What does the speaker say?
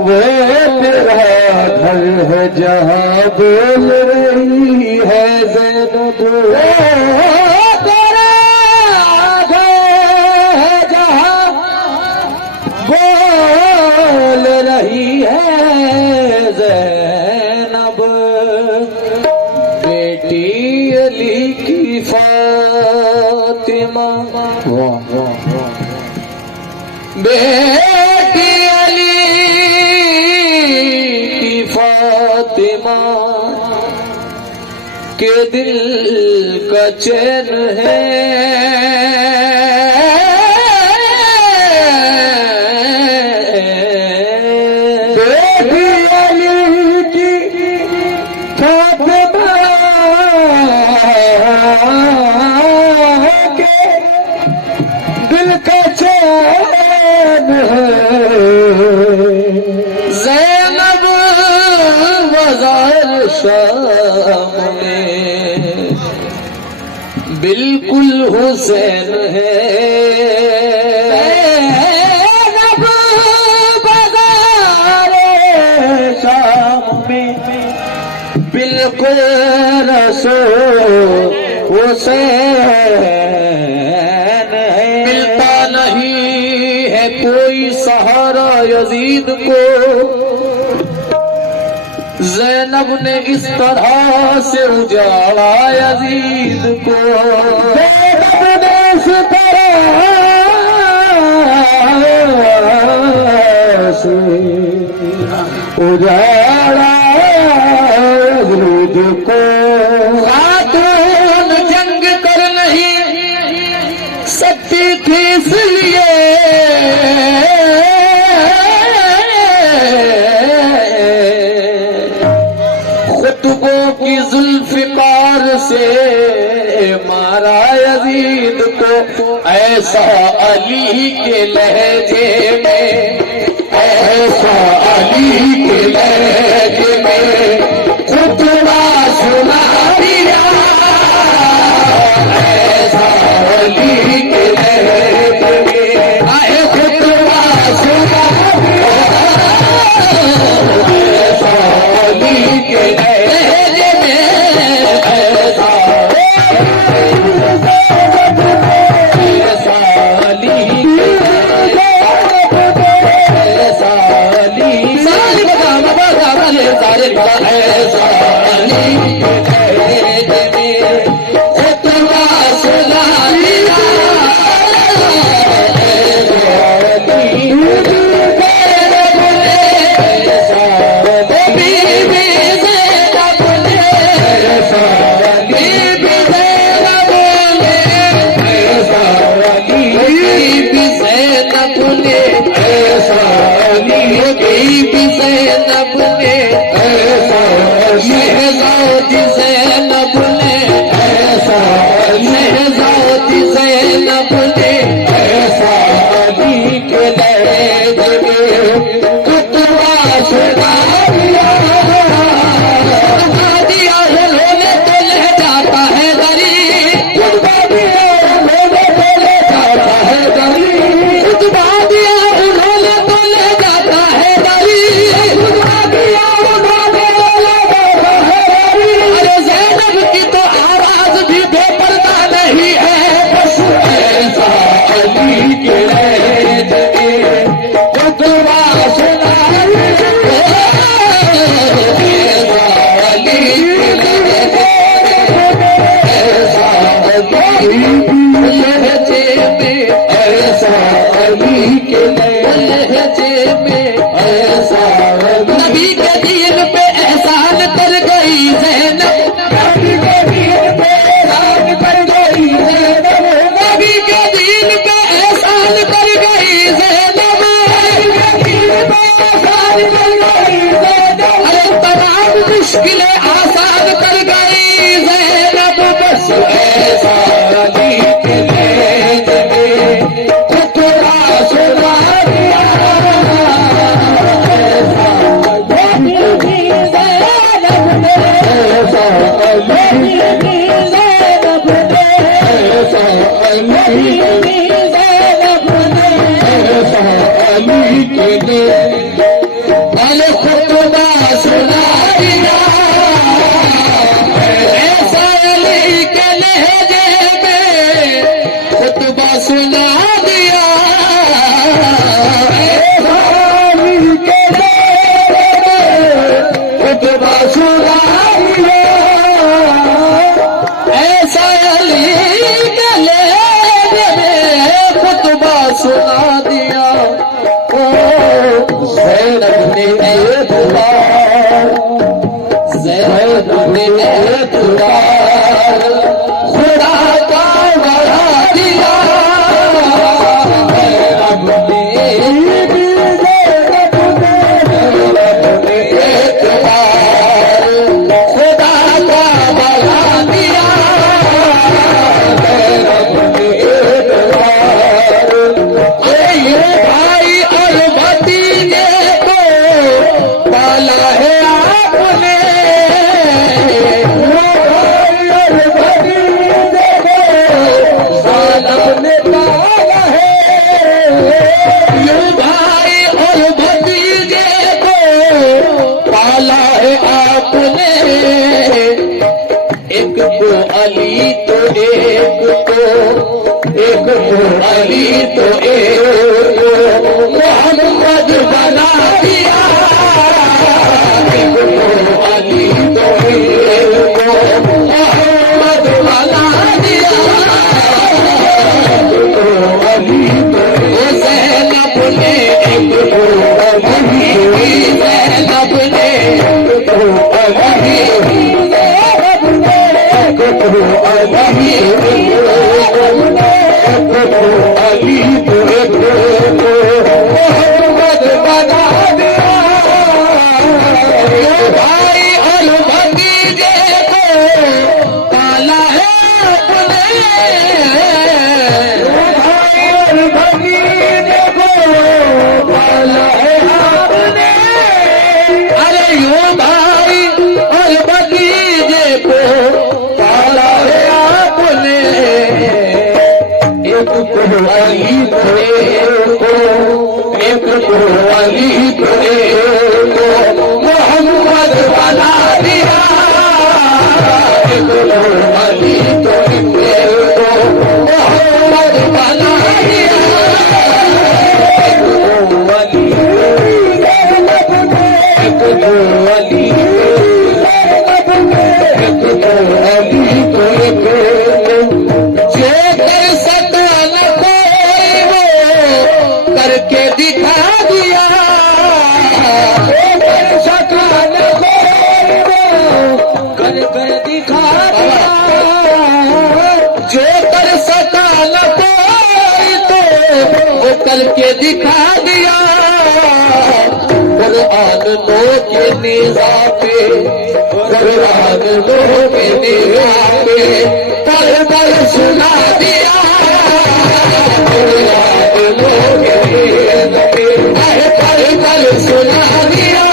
वो तेरा घर है जहाँ बोल रही है ज़ैनब। तेरा घर है जहाँ बोल रही है ज़ैनब। बेटी अली की फातिमा, बेटी अली की फातिमा के दिल का चैन है। बेटी अली की फातिमा के दिल का चैन है। ज़ैनब बाज़ार शाम में बिल्कुल हुसैन है। ज़ैनब बाज़ार शाम में बिल्कुल रसूल हुसैन है। मिलता नहीं है कोई सहारा यजीद को, ज़ैनब ने इस तरह से उजाड़ा यजीद को। ज़ैनब ने इस तरह से उजाड़ा यजीद को। खातून जंग कर नहीं सकती थी इसलिए की जुल्फ़िकार से मारा यजीद को। ऐसा अली के लहजे में, ऐसा अली के लहजे में खुतबा सुना दिया। ऐसा अली के लहजे में आए खुतबा सुना दिया। ऐसा अली के लहजे में, ऐसा अली तो एक को मोहम्मद बना दिया। एक कुरानी तो एक को मोहम्मद बना दिया। कुरानी तो ज़ैनब ने एक को अभी ज़ैनब ने एक को अभी मोहम्मद बना दिया। भाई और भतीजे को पाला है अपने। भाई और भतीजे को पाला है आपने। अरे यो भाई और भतीजे को पाला है आपने। एक कुरानी तो एक कुरानी तो मोहम्मद बना दिया। एक कुरानी तो मोहम्मद बना दिया। एक कुरानी एक कुरानी एक कुरानी तो जो कर सका न कोई वो करके दिखा दिया। जो कर सका न कोई वो करके दिखा दिया। जो कर सका न कोई तो वो करके दिखा दिया। कुरान नो के निगाह पे कुरान नो के निगाह पे पल पल सुना दिया। कुरान नो के निगाह पे पल पल सुना दिया।